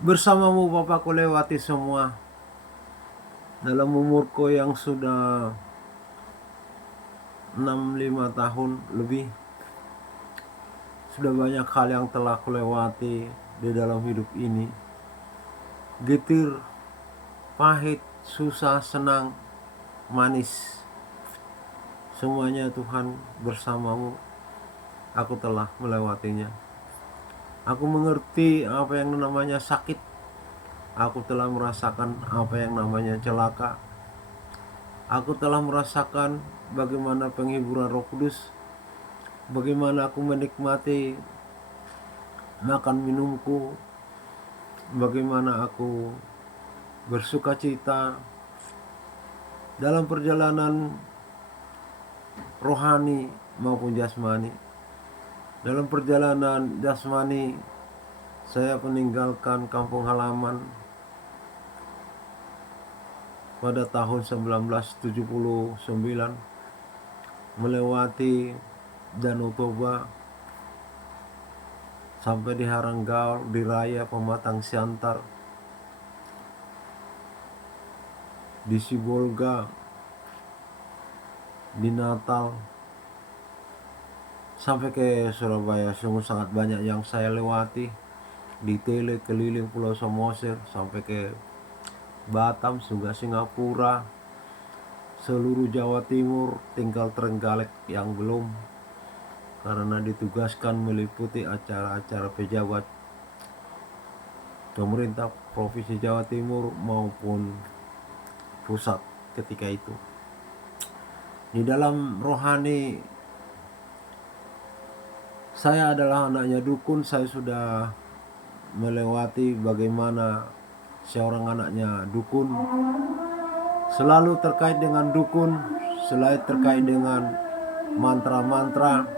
Bersamamu Bapakku lewati semua. Dalam umurku yang sudah 65 tahun lebih, sudah banyak hal yang telah kulewati di dalam hidup ini. Getir, pahit, susah, senang, manis, semuanya Tuhan bersamamu. Aku telah melewatinya. Aku mengerti apa yang namanya sakit. Aku telah merasakan apa yang namanya celaka. Aku telah merasakan bagaimana penghiburan Roh Kudus, bagaimana aku menikmati makan minumku, bagaimana aku bersuka cita dalam perjalanan rohani maupun jasmani. Dalam perjalanan jasmani, saya meninggalkan kampung halaman pada tahun 1979, melewati Danau Toba sampai di Haranggaul, di Raya Pematang Siantar, di Sibolga, di Natal, sampai ke Surabaya. Sungguh sangat banyak yang saya lewati. Di Tele, keliling Pulau Samosir, sampai ke Batam, juga Singapura, seluruh Jawa Timur, tinggal Trenggalek yang belum, karena ditugaskan meliputi acara-acara pejabat pemerintah Provinsi Jawa Timur maupun pusat ketika itu. Di dalam rohani, saya adalah anaknya dukun. Saya sudah melewati bagaimana seorang anaknya dukun selalu terkait dengan dukun, selalu terkait dengan mantra-mantra,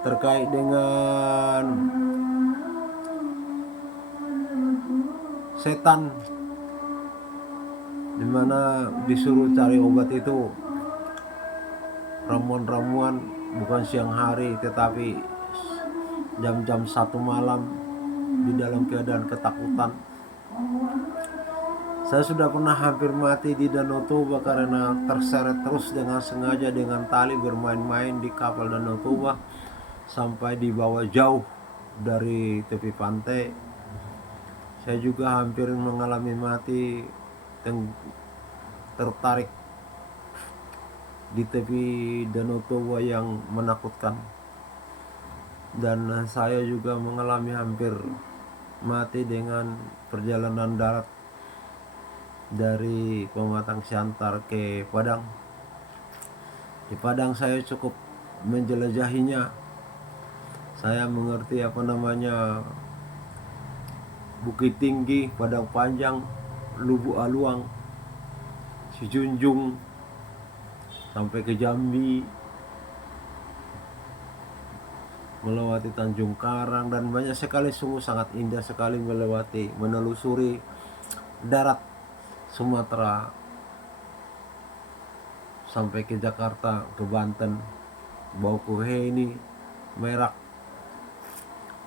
terkait dengan setan, dimana disuruh cari obat itu ramuan-ramuan bukan siang hari tetapi jam-jam 1 malam di dalam keadaan ketakutan. Saya sudah pernah hampir mati di Danau Toba karena terseret terus dengan sengaja dengan tali, bermain-main di kapal Danau Toba sampai dibawa jauh dari tepi pantai. Saya juga hampir mengalami mati tertarik di tepi Danau Toba yang menakutkan. Dan saya juga mengalami hampir mati dengan perjalanan darat dari Pematang Siantar ke Padang. Di Padang saya cukup menjelajahinya. Saya mengerti apa namanya Bukit Tinggi, Padang Panjang, Lubuk Aluang, Sijunjung, sampai ke Jambi, melewati Tanjung Karang, dan banyak sekali. Sungguh sangat indah sekali melewati, menelusuri darat Sumatera sampai ke Jakarta, ke Banten, Baukuheni, Merak,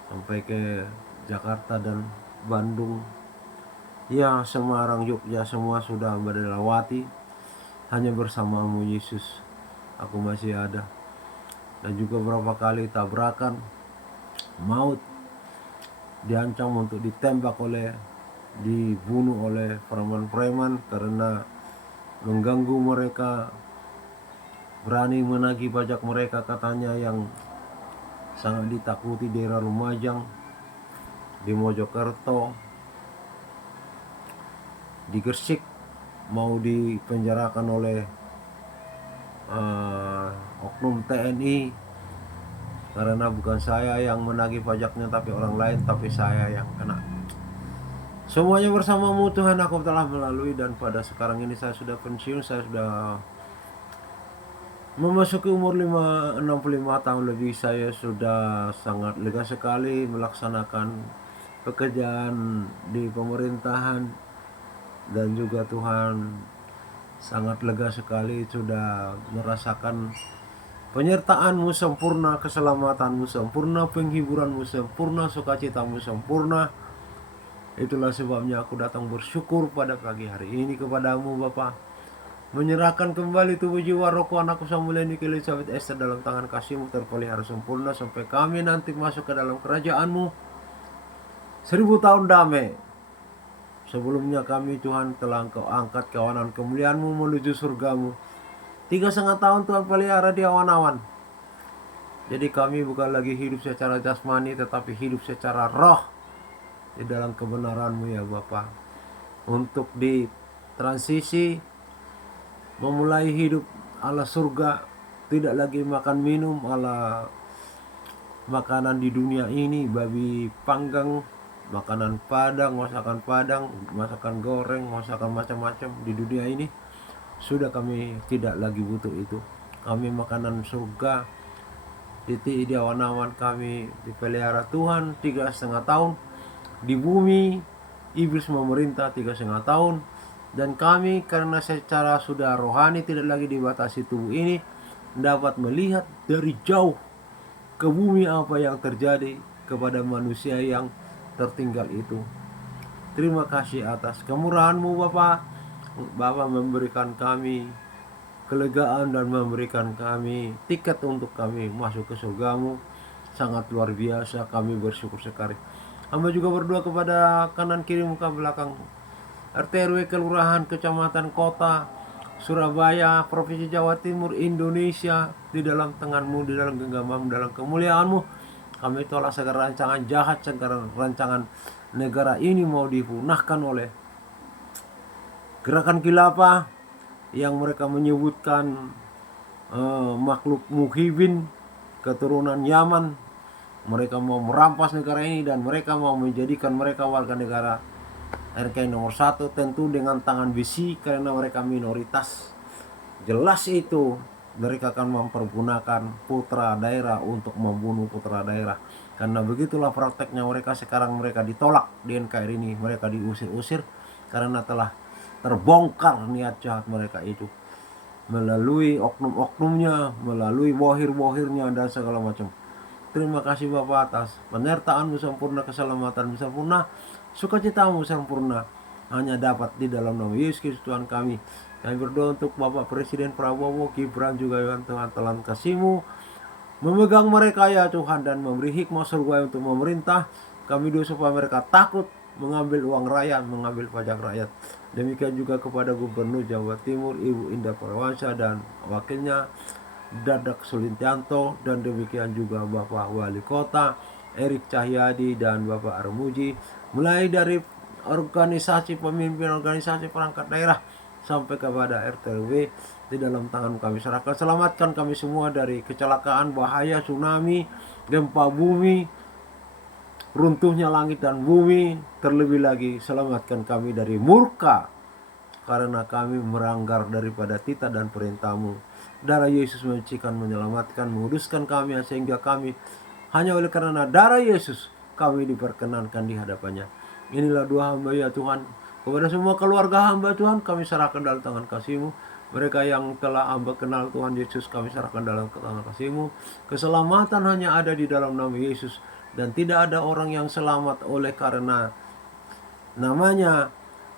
sampai ke Jakarta dan Bandung, ya Semarang, Jogja, semua sudah melewati. Hanya bersamamu Yesus aku masih ada. Dan juga berapa kali tabrakan, maut, diancam untuk ditembak dibunuh oleh preman-preman karena mengganggu mereka, berani menagih pajak mereka katanya yang sangat ditakuti di daerah Lumajang, di Mojokerto, di Gresik, mau dipenjarakan oleh oknum TNI karena bukan saya yang menagih pajaknya tapi orang lain, tapi saya yang kena. Semuanya bersamamu Tuhan aku telah melalui, dan pada sekarang ini saya sudah pensiun. Saya sudah memasuki umur 65 tahun lebih. Saya sudah sangat lega sekali melaksanakan pekerjaan di pemerintahan, dan juga Tuhan sangat lega sekali sudah merasakan penyertaan-Mu sempurna, keselamatan-Mu sempurna, penghiburan-Mu sempurna, sukacita-Mu sempurna. Itulah sebabnya aku datang bersyukur pada pagi hari ini kepada-Mu Bapa, menyerahkan kembali tubuh jiwa rohku anakku Samuel Niki Elizabeth Esther dalam tangan kasih-Mu terpelihara sempurna sampai kami nanti masuk ke dalam kerajaan-Mu 1000 tahun damai. Sebelumnya kami Tuhan telah Engkau angkat kawanan kemuliaan-Mu menuju surga-Mu. 3,5 tahun Tuhan pelihara di awan-awan. Jadi kami bukan lagi hidup secara jasmani tetapi hidup secara roh di dalam kebenaran-Mu ya Bapa. Untuk di transisi memulai hidup ala surga, tidak lagi makan minum ala makanan di dunia ini, babi panggang, makanan padang, masakan goreng, masakan macam-macam di dunia ini. Sudah kami tidak lagi butuh itu. Kami makanan surga, di awan-awan kami dipelihara Tuhan 3,5 tahun. Di bumi iblis memerintah 3,5 tahun. Dan kami karena secara sudah rohani tidak lagi dibatasi tubuh ini, dapat melihat dari jauh ke bumi apa yang terjadi kepada manusia yang tertinggal itu. Terima kasih atas kemurahan-Mu Bapa. Bapa memberikan kami kelegaan dan memberikan kami tiket untuk kami masuk ke surga-Mu. Sangat luar biasa, kami bersyukur sekali. Hamba juga berdoa kepada kanan kiri muka belakang RT RW kelurahan kecamatan kota Surabaya, Provinsi Jawa Timur, Indonesia, di dalam tangan-Mu, di dalam genggaman-Mu, dalam kemuliaan-Mu. Kami tolak segala rancangan jahat, segala rancangan negara ini mau dipunahkan oleh gerakan khilafah yang mereka menyebutkan makhluk muhibin keturunan Yaman. Mereka mau merampas negara ini dan mereka mau menjadikan mereka warga negara RKI nomor 1, tentu dengan tangan besi karena mereka minoritas. Jelas itu mereka akan mempergunakan putra daerah untuk membunuh putra daerah. Karena begitulah prakteknya mereka sekarang. Mereka ditolak di NKRI ini, mereka diusir-usir karena telah terbongkar niat jahat mereka itu melalui oknum-oknumnya, melalui bohir-bohirnya dan segala macam. Terima kasih Bapak atas penyertaan-Mu sempurna, keselamatan-Mu sempurna, sukacita-Mu sempurna hanya dapat di dalam nama Yesus Kristus Tuhan kami. Kami berdoa untuk Bapak Presiden Prabowo Gibran juga ya Tuhan, telah kasih-Mu memegang mereka ya Tuhan dan memberi hikmah surga untuk memerintah. Kami doa supaya mereka takut mengambil uang rakyat, mengambil pajak rakyat. Demikian juga kepada Gubernur Jawa Timur Ibu Indah Parawansa dan wakilnya Dadak Sulintianto, dan demikian juga Bapak Wali Kota Erik Cahyadi dan Bapak Armuji, mulai dari organisasi pemimpin organisasi perangkat daerah sampai kepada RT RW, di dalam tangan kami serahkan. Selamatkan kami semua dari kecelakaan, bahaya, tsunami, gempa bumi, runtuhnya langit dan bumi. Terlebih lagi selamatkan kami dari murka karena kami melanggar daripada titah dan perintah-Mu. Darah Yesus menyucikan, menyelamatkan, menguduskan kami sehingga kami hanya oleh karena darah Yesus kami diperkenankan di hadapannya. Inilah doa hamba ya Tuhan. Kepada semua keluarga hamba Tuhan kami serahkan dalam tangan kasih-Mu. Mereka yang telah hamba kenal Tuhan Yesus kami serahkan dalam tangan kasih-Mu. Keselamatan hanya ada di dalam nama Yesus. Dan tidak ada orang yang selamat oleh karena namanya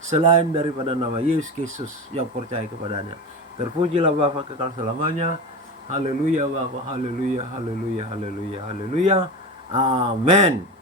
selain daripada nama Yesus Kristus yang percaya kepadanya. Terpujilah Bapa kekal selamanya. Haleluya Bapa, haleluya, haleluya, haleluya, haleluya. Amin.